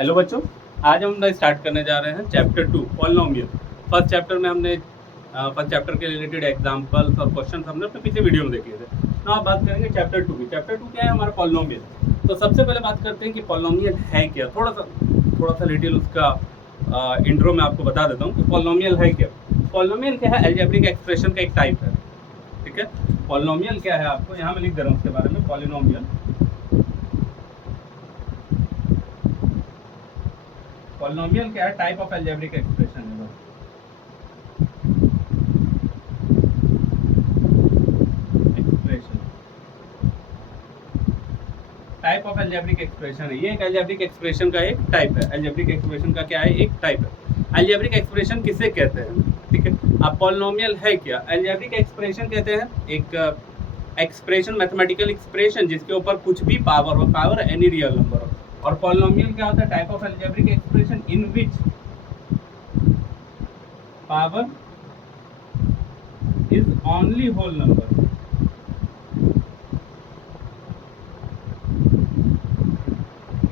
Hello बच्चों, आज हम स्टार्ट करने जा रहे हैं चैप्टर 2 पॉलिनोमियल। फर्स्ट चैप्टर में हमने फर्स्ट चैप्टर के रिलेटेड एग्जांपल्स और क्वेश्चन हमने अपने पीछे वीडियो में देख लिए थे। ना आप बात करेंगे चैप्टर 2 की। चैप्टर 2 क्या है? हमारा पॉलिनोमियल। तो सबसे पहले बात करते हैं कि पॉलिनोमियल है क्या। थोड़ा सा डिटेल उसका इंट्रो में आपको बता देता हूँ कि पॉलिनोमियल है क्या। पॉलिनोमियल क्या है? अलजेब्रिक एक्सप्रेशन का एक टाइप है। ठीक है, पॉलिनोमियल क्या है आपको यहाँ मैं लिख दे रहा हूँ उसके बारे में। पॉलिनोमियल क्या है? टाइप ऑफ अलजेब्रिक एक्सप्रेशन है। टाइप ऑफ अलजेब्रिक एक्सप्रेशन है। ये एक अलजेब्रिक एक्सप्रेशन का एक टाइप है। अलजेब्रिक एक्सप्रेशन का क्या है? एक टाइप है। अलजेब्रिक एक्सप्रेशन किसे कहते हैं? ठीक है, अब पॉलिनोमियल है क्या? अलजेब्रिक एक्सप्रेशन कहते हैं एक एक्सप्रेशन, मैथमेटिकल एक्सप्रेशन जिसके ऊपर कुछ भी पावर हो, पावर एनी रियल नंबर हो। और पॉलिनोमियल क्या होता है? Type of algebraic expression in which power is only whole number.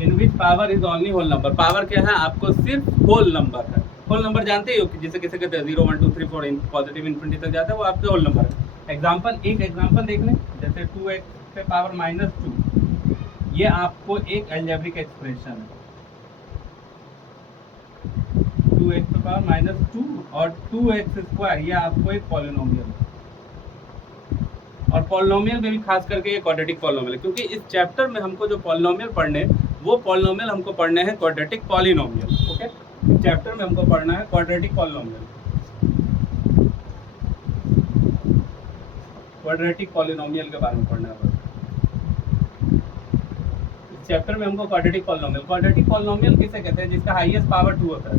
In which power is only whole number. Power क्या है? आपको सिर्फ होल नंबर है। होल नंबर जानते ही हो कि जिसे किसे कहते हैं 0 1 2 3 4 पॉजिटिव इन्फिनिटी तक जाता है, वो आपके होल नंबर है। एक एग्जांपल देख लें, जैसे 2x पे पावर -2, ये आपको एक अलजेब्रिक एक्सप्रेशन है। 2x पे पावर -2 और 2x², ये आपको एक पॉलिनोमियल है। और पॉलिनोमियल में भी खास करके ये क्वाड्रेटिक पॉलिनोमियल है, क्योंकि इस चैप्टर में हमको जो पॉलिनोमियल पढ़ने वो पॉलिनोमियल हमको पढ़ने हैं क्वाड्रेटिक पॉलिनोमियल। ओके, इस चैप्टर में हमको पढ़ना है क्वाड्रेटिक पॉलिनोमियल। क्वाड्रेटिक पॉलिनोमियल के बारे में पढ़ना है इस चैप्टर में हमको। क्वाड्रेटिक पॉलिनोमियल किसे कहते हैं? जिसका हाईएस्ट पावर 2 होता है।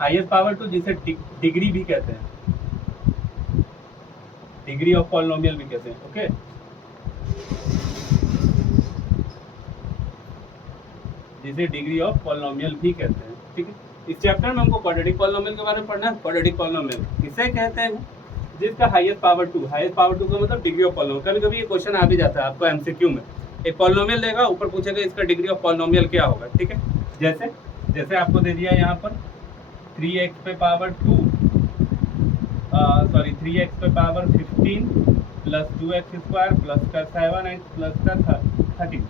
हाईएस्ट पावर 2 जिसे डिग्री भी कहते हैं, डिग्री ऑफ पॉलिनोमियल भी कहते हैं। ओके, जिसे डिग्री ऑफ पॉलिनोमियल भी कहते हैं। ठीक है, इस चैप्टर में हमको क्वाड्रेटिक पॉलिनोमियल के बारे में पढ़ना है। क्वाड्रेटिक पॉलिनोमियल किसे कहते हैं? जिसका हाईएस्ट पावर 2। हाईएस्ट पावर 2 का मतलब डिग्री ऑफ पॉलिनोमियल। कभी कभी ये क्वेश्चन आ भी जाता है आपको एमसीक्यू में। एक पॉलिनोमियल देगा, ऊपर पूछेगा इसका डिग्री ऑफ पॉलिनोमियल क्या होगा। ठीक है, जैसे आपको दे दिया यहाँ पर 3x पे पावर 15 प्लस 2x² प्लस का 7x प्लस का 13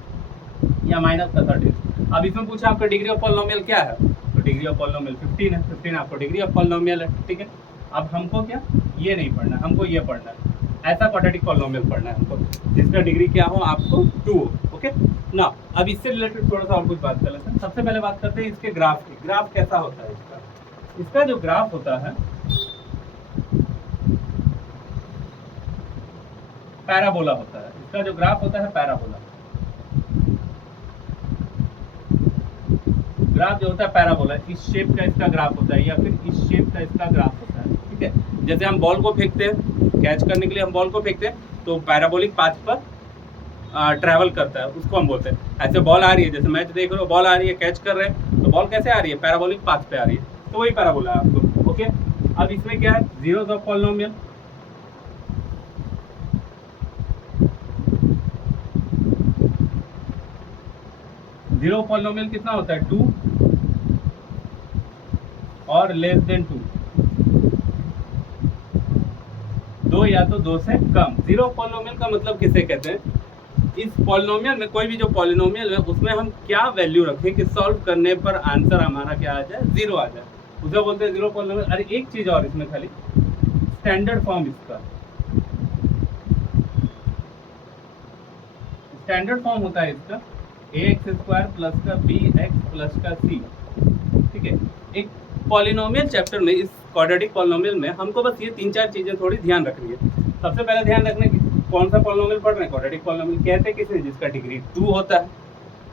या माइनस का 13। अब इसमें पूछा आपका डिग्री ऑफ पॉलिनोमियल क्या है, तो डिग्री ऑफ पॉलिनोमियल 15 है। 15 आपको डिग्री ऑफ पॉलिनोमियल है। ठीक है, अब हमको क्या ये नहीं पढ़ना, हमको ये पढ़ना है। ऐसा क्वाड्रेटिक पॉलिनोमियल पढ़ना है हमको जिसका डिग्री क्या हो? आपको 2 हो। ओके ना, अब इससे रिलेटेड थोड़ा सा और कुछ बात कर लेते हैं। सबसे पहले बात करते हैं इसके ग्राफ की। ग्राफ कैसा होता है इसका जो ग्राफ होता है पैराबोला होता है। इसका जो ग्राफ होता है पैराबोला। ग्राफ जो होता है पैराबोला, इस शेप का इसका ग्राफ होता है या फिर इस शेप का इसका ग्राफ होता है। ठीक है, जैसे हम बॉल को फेंकते हैं, कैच करने के लिए हम बॉल को फेंकते हैं, तो पैराबोलिक पाथ पर ट्रैवल करता है, उसको हम बोलते हैं। ऐसे बॉल आ रही है, जैसे मैच देख रहे हो, बॉल आ रही है, कैच कर रहे हैं, तो बॉल कैसे आ रही है? पैराबोलिक पाथ पे आ रही है, तो वही पैराबोला है आपको। ओके, अब इसमें क्या है? Zeros of polynomial. Zero polynomial कितना होता है? 2 और लेस देन 2, 2 या तो 2 से कम। जीरो पॉलिनोमियल का मतलब किसे कहते हैं? इस पॉलिनोमियल में कोई भी जो पॉलिनोमियल है उसमें हम क्या वैल्यू रखें कि सॉल्व करने पर आंसर हमारा क्या आ जाए? 0 आ जाए, उसे बोलते हैं जीरो पॉलिनोमियल। अरे एक चीज और इसमें खाली स्टैंडर्ड फॉर्म, इसका स्टैंडर्ड फॉर्म होता है इसका ax² प्लस का bx प्लस का c। ठीक है, एक पॉलिनोमियल चैप्टर में, इस क्वाड्रेटिक पॉलिनोमियल में हमको बस ये 3-4 चीजें थोड़ी ध्यान रखनी है। सबसे पहले ध्यान रखना कि कौन सा पॉलिनोमियल पढ़ रहे हैं? क्वाड्रेटिक पॉलिनोमियल कहते किसे? जिसका डिग्री 2 होता है।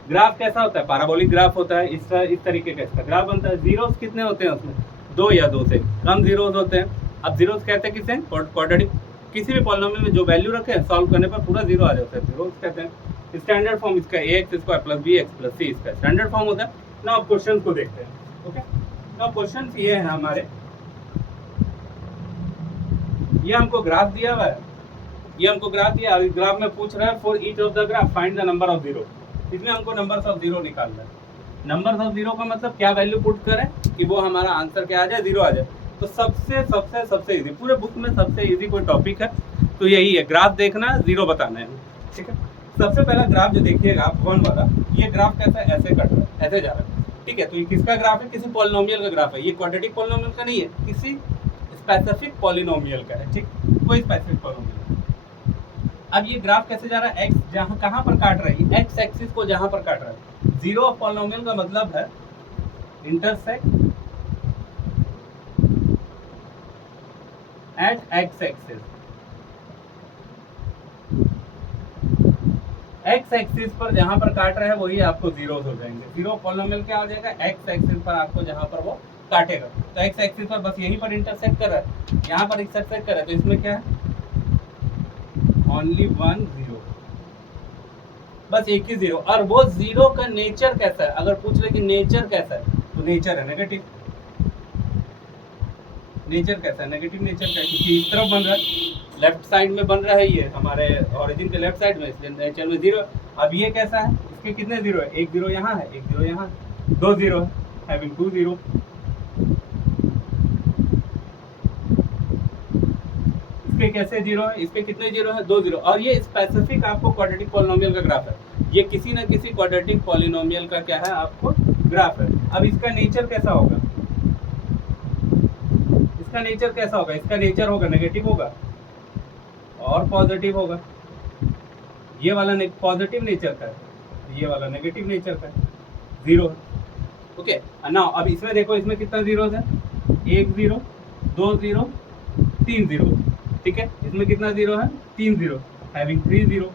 ग्राफ कैसा होता है? पैराबोलिक ग्राफ होता है। इस तरीके का इसका ग्राफ बनता है। जीरोस कितने होते हैं उसमें? 2 या 2 से कम जीरोस होते हैं। अब जीरोस कहते हैं किसे? क्वाड्रेटिक किसी भी पॉलिनोमियल में जो वैल्यू रखे सॉल्व करने पर पूरा 0 आ जाता है, जीरोस कहते हैं। स्टैंडर्ड फॉर्म इसका ax² plus bx plus c इसका स्टैंडर्ड फॉर्म होता है ना। अब क्वेश्चन को देखते हैं। ओके, तो क्वेश्चन ये है हमारे, ये हमको ग्राफ दिया हुआ है ये हमको ग्राफ दिया और इस ग्राफ में पूछ रहा है for each of the graph find the number of zero. इसमें हमको नंबर्स ऑफ जीरो निकालना है। नंबर्स ऑफ जीरो का मतलब क्या वैल्यू पुट करें कि वो हमारा आंसर क्या आ जाए, जीरो आ जाए। तो सबसे सबसे सबसे इजी, पूरे बुक में सबसे इजी कोई टॉपिक है तो यही है, ग्राफ देखना, जीरो बताना है, ठीक है। सबसे पहला ग्राफ जो देखिएगा आप 1 वाला, ये ग्राफ कैसा है, ऐसे कट रहा है, ऐसे जा रहा है, ठीक है। तो ये किसका ग्राफ है, किसी पॉलिनोमियल का ग्राफ है। ये क्वाड्रेटिक पॉलिनोमियल का नहीं है, किसी स्पेसिफिक पॉलिनोमियल का है, ठीक, कोई स्पेसिफिक पॉलिनोमियल। अब ये ग्राफ कैसे जा रहा है, एक्स जहाँ कहाँ पर काट रहा है, एक्स एक्सिस को जहाँ पर काट रहा है। जीरो ऑफ पॉलिनोमियल का मतलब है intersect at x axis. X axis पर जहां पर काट रहा है वही आपको जीरोस हो जाएंगे। जीरो पॉलिनोमियल क्या हो जाएगा, एक्स एक्सिस पर आपको जहां पर वो काटेगा। तो एक्स एक्सिस पर बस यहीं पर इंटरसेक्ट कर रहा है, यहाँ पर इंटरसेक्ट कर रहा है, तो इसमें क्या है, ओनली 1 जीरो, बस एक ही जीरो। और वो जीरो का नेचर कैसा है, अगर पूछ ले कि नेचर कैसा है, तो नेचर है नेगेटिव। नेचर कैसा है, नेगेटिव नेचर का है, क्योंकि इस तरफ बन रहा है, लेफ्ट साइड में बन रहा है, ये हमारे ओरिजिन के लेफ्ट साइड में, इसलिए नेचर में जीरो। अब ये कैसा है, इसके कितने जीरो है, एक जीरो यहाँ है, एक जीरो यहाँ है, दो जीरो है, हैविंग 2 जीरो। इसके कैसे जीरो है, इसके कितने जीरो है, 2 जीरो। और ये स्पेसिफिक आपको क्वाड्रेटिक पॉलिनोमियल का ग्राफ है, ये किसी न किसी क्वाड्रेटिक पॉलिनोमियल का क्या है, आपको ग्राफ है। अब इसका नेचर कैसा होगा, इसका नेचर कैसा होगा, इसका नेचर होगा नेगेटिव होगा और पॉजिटिव होगा। ये वाला पॉजिटिव नेचर का है, ये वाला नेगेटिव नेचर का है, जीरो है, ओके। नाउ अब इसमें देखो, इसमें कितना जीरो है, एक जीरो, दो जीरो, तीन जीरो, ठीक है। इसमें कितना जीरो है, 3 जीरो, हैविंग 3 जीरो।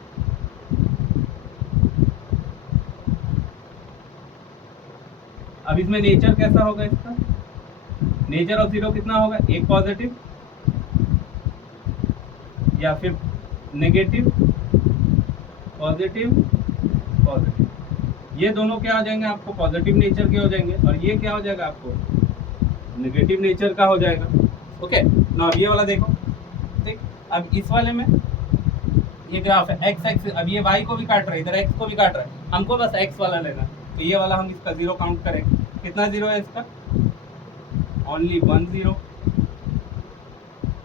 अब इसमें नेचर कैसा होगा, इसका नेचर ऑफ जीरो कितना होगा, एक पॉजिटिव या फिर नेगेटिव, पॉजिटिव, पॉजिटिव। ये दोनों क्या हो जाएंगे, आपको पॉजिटिव नेचर के हो जाएंगे, और ये क्या हो जाएगा, आपको नेगेटिव नेचर का हो जाएगा, ओके। ना अब ये वाला देखो, ठीक। अब इस वाले में ये ग्राफ है, एक्स एक्स, अब ये वाई को भी काट रहा है, इधर एक्स को भी काट रहा है, हमको बस एक्स वाला लेना। तो ये वाला हम इसका जीरो काउंट करेंगे, कितना जीरो है इसका, ओनली 1 जीरो।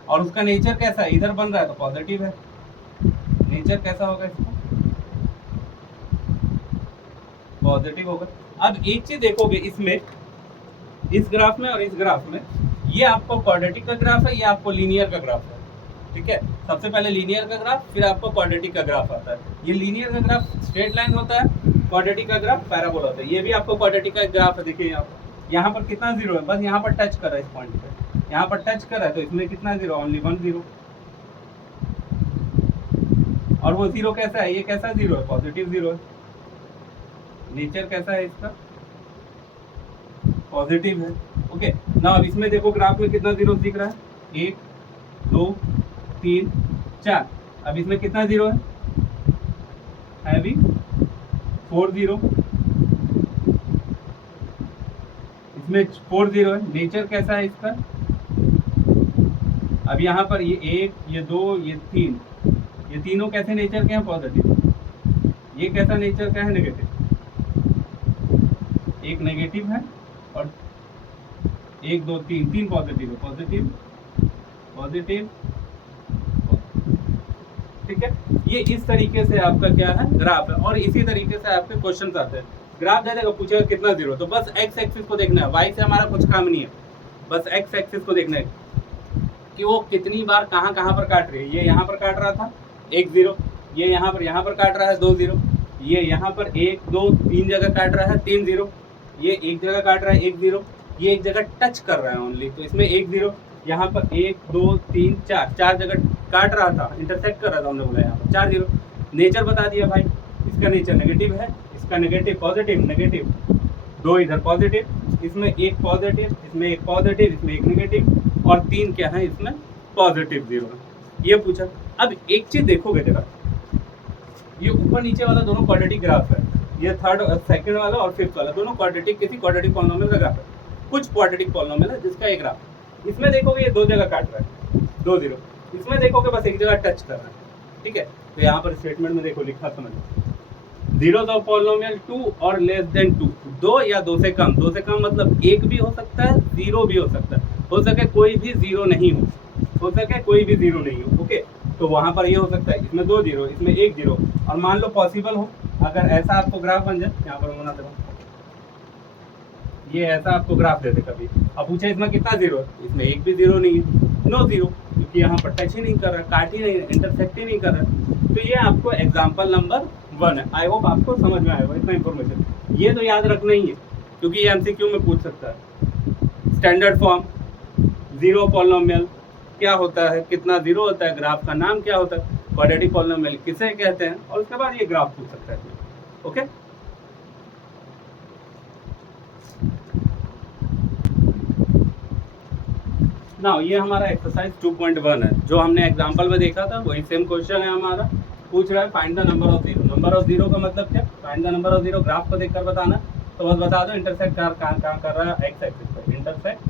और उसका नेचर कैसा है, इधर बन रहा है तो पॉजिटिव है, नेचर कैसा होगा इसका, पॉजिटिव होगा। अब एक चीज देखोगे इसमें, इस ग्राफ में और इस ग्राफ में, ये आपको क्वाड्रेटिक का ग्राफ है, ये आपको लीनियर का ग्राफ है, ठीक है। सबसे पहले लीनियर का ग्राफ, फिर आपको क्वाड्रेटिक का ग्राफ आता है। ये लीनियर का ग्राफ स्ट्रेट लाइन होता है, क्वाड्रेटिक का ग्राफ पैराबोला होता है। ये भी आपको क्वाड्रेटिक का ग्राफ है, देखिए यहाँ पर कितना जीरो है, बस यहाँ पर टच कर रहा है, इस पॉइंट पे यहाँ पर टच कर रहा है, तो इसमें कितना जीरो, ओनली 1 जीरो। और वो जीरो कैसा है, ये कैसा जीरो है, पॉजिटिव जीरो है। नेचर कैसा है इसका, पॉजिटिव है, ओके। ना अब इसमें देखो ग्राफ में कितना जीरो दिख रहा है, 1 2 3 4। अब इसमें कितना जीरो है, हैविंग 4 जीरो, इसमें 4 जीरो है। नेचर कैसा है इसका, अब यहाँ पर ये 1 ये 2 ये 3, ये तीनों कैसे नेचर के हैं, पॉजिटिव। ये कैसा नेचर का है, नेगेटिव। एक नेगेटिव है और 1 2 3 तीन पॉजिटिव है, पॉजिटिव पॉजिटिव, ठीक है। ये इस तरीके से आपका क्या है, ग्राफ है। और इसी तरीके से आपके क्वेश्चन आते हैं। ग्राफ दे देगा, पूछेगा कितना जीरो, तो बस एक्स एक्सिस को देखना है, वाई से हमारा कुछ काम नहीं है, बस एक्स एक्सिस को देखना है कि वो कितनी बार कहाँ कहाँ पर काट रही है। ये यहाँ पर काट रहा था 1 जीरो, ये यहाँ पर काट रहा है 2 जीरो, ये यहाँ पर 1 2 3 जगह काट रहा है 3 जीरो, ये एक जगह काट रहा है 1 जीरो, ये एक जगह टच कर रहा है ओनली, तो इसमें 1 जीरो। यहाँ पर 1 2 3 4 चार जगह काट रहा था, इंटरसेक्ट कर रहा था, हमने बोला यहाँ पर 4 जीरो। नेचर बता दिया भाई, इसका नेचर नेगेटिव है, इसका नेगेटिव पॉजिटिव नेगेटिव, 2 इधर पॉजिटिव, इसमें एक पॉजिटिव, इसमें एक पॉजिटिव, इसमें एक नेगेटिव, और 3 क्या है इसमें, पॉजिटिव जीरो है। ये पूछा। अब एक चीज देखोगे जरा, ये ऊपर नीचे वाला दोनों क्वाड्रेटिक ग्राफ है, ये थर्ड सेकंड वाला और फिफ्थ वाला दोनों क्वाड्रेटिक, किसी क्वाड्रेटिक पॉलिनोमियल का ग्राफ है। कुछ क्वाड्रेटिक पॉलिनोमियल है जिसका एक ग्राफ, इसमें देखोगे ये 2 जगह काट रहा है 2 जीरो, इसमें देखोगे बस एक जगह टच कर रहा है, ठीक है। तो यहाँ पर स्टेटमेंट में देखो लिखा समझ, जीरोस ऑफ पॉलिनोमियल 2 और लेस देन 2, 2 या 2 से कम, 2 से कम मतलब 1 भी हो सकता है, 0 भी हो सकता है, हो सके कोई भी 0 नहीं हो सके कोई भी 0 नहीं हो। ओके, तो वहाँ पर ये हो सकता है इसमें 2 0, इसमें 1 0, और मान लो पॉसिबल हो अगर ऐसा आपको ग्राफ बन जाए, यहाँ पर बना दो, ये ऐसा आपको ग्राफ दे दे कभी, अब पूछे इसमें कितना 0 है, इसमें एक भी 0 नहीं है, नो 0, क्योंकि यहाँ पर टच ही नहीं कर रहा, काट ही नहीं, इंटरसेक्ट ही नहीं कर रहा। तो ये आपको एग्जाम्पल नंबर 1 है। आई होप आपको समझ में आएगा इतना इन्फॉर्मेशन, ये तो याद रखना ही है क्योंकि ये MCQ में पूछ सकता है। स्टैंडर्ड फॉर्म, जीरो पॉलिनोमियल क्या होता है, कितना 0 होता है, ग्राफ का नाम क्या होता है, क्वाड्रेटिक पॉलिनोमियल किसे कहते हैं, और उसके बाद ये ग्राफ पूछ सकता है। ओके, नाउ ये हमारा एक्सरसाइज 2.1 है, जो हमने एग्जांपल में देखा था वही सेम क्वेश्चन है हमारा। पूछ रहा है find the number of zero. Number of zero का मतलब क्या, find the number of zero, graph को देखकर बताना। तो बस बता दो इंटरसेक्ट कहाँ कर रहा है, एक्स एक्सिस पर, intersect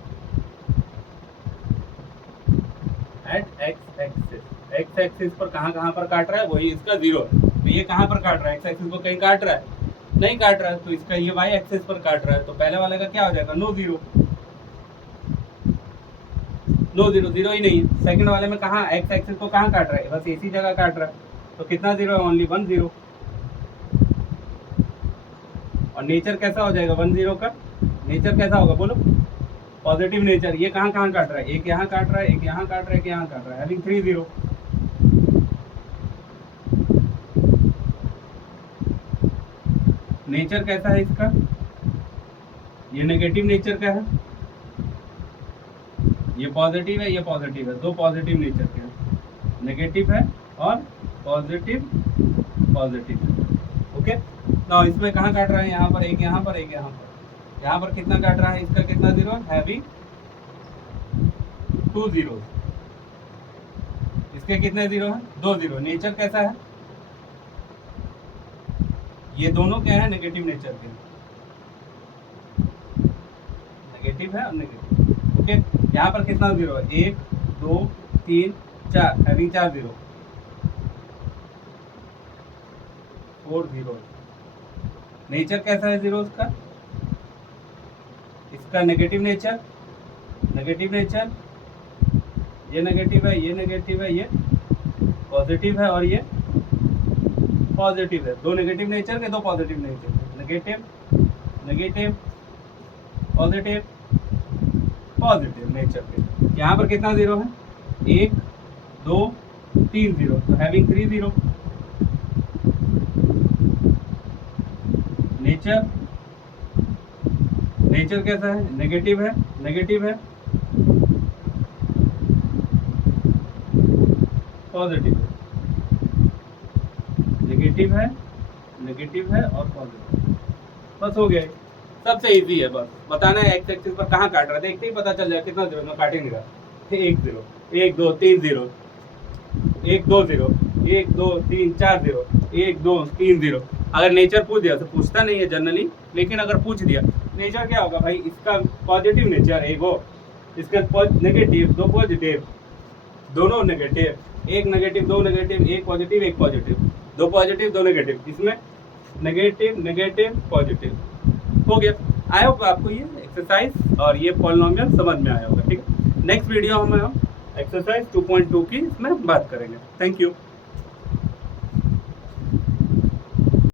at x axis, x axis पर कहाँ पर काट रहा है, वही इसका 0 है। तो ये कहाँ पर काट रहा है, एक्स एक्सिस को कहीं काट रहा है, नहीं काट रहा है, तो इसका ये वाई एक्सिस पर काट रहा है। तो पहले वाले का क्या हो जाएगा, नो 0, नो 0, 0 ही नहीं है। सेकंड वाले में कहाँ, एक्स एक्सिस को कहाँ काट रहा है, बस इसी जगह काट रहा है, तो कितना 0 है, ओनली 1 0। और नेचर कैसा हो जाएगा 1 0 का, नेचर कैसा होगा बोलो, पॉजिटिव नेचर। ये कहाँ काट रहा है, एक यहाँ काट रहा है, एक यहाँ काट रहा है, एक यहाँ काट रहा है, हैविंग 3 0। नेचर कैसा है इसका, ये नेगेटिव नेचर का है, ये पॉजिटिव है, ये पॉजिटिव है, दो पॉजिटिव नेचर के हैं, नेगेटिव है और पॉजिटिव पॉजिटिव है। ओके, ना इसमें कहाँ काट रहा है, यहाँ पर एक, यहाँ पर एक, यहाँ पर, यहाँ पर कितना काट रहा है, इसका कितना 0 है, हैविंग 2 0। इसके कितने 0 है, 2 0। नेचर कैसा है, ये दोनों क्या है, नेगेटिव नेचर के, नेगेटिव है और नेगेटिव। ओके, यहाँ पर कितना 0 है, 1 2 3 4, हैविंग 4 0, 4 0। नेचर कैसा है 0 का, इसका नेगेटिव नेचर, नेगेटिव नेचर, ये नेगेटिव है, ये नेगेटिव है, ये पॉजिटिव है और ये पॉजिटिव है, दो नेगेटिव नेचर के, दो पॉजिटिव नेचर के, negative negative positive positive nature के। यहाँ पर कितना 0 है, 1 2 3 0, तो हैविंग 3 0। नेचर, नेचर कैसा है, नेगेटिव है, नेगेटिव है, पॉजिटिव है, नेगेटिव है, नेगेटिव है और पॉजिटिव। बस हो गया, सबसे इजी है, बस बताना है एक्स एक्सिस पर कहाँ काट रहा है, देखते ही पता चल जाए कितना 0 में काट ही नहीं रहा। 1 0 1 2 3 0, 1 2 0 1 2 3 4 0, 1 2 3 0। अगर नेचर पूछ दिया तो पूछता नहीं है जनरली, लेकिन अगर पूछ दिया नेचर क्या होगा भाई, इसका पॉजिटिव नेचर है वो, इसका नेगेटिव, दो पॉजिटिव, दोनों नेगेटिव, एक नेगेटिव दो नेगेटिव, एक पॉजिटिव एक पॉजिटिव, दो पॉजिटिव दो नेगेटिव, इसमें नेगेटिव नेगेटिव पॉजिटिव। हो गया। आई होप आपको ये एक्सरसाइज और ये पॉलिनोमियल समझ में आया होगा। ठीक है, नेक्स्ट वीडियो में हम एक्सरसाइज 2.2 की इसमें बात करेंगे। Thank you.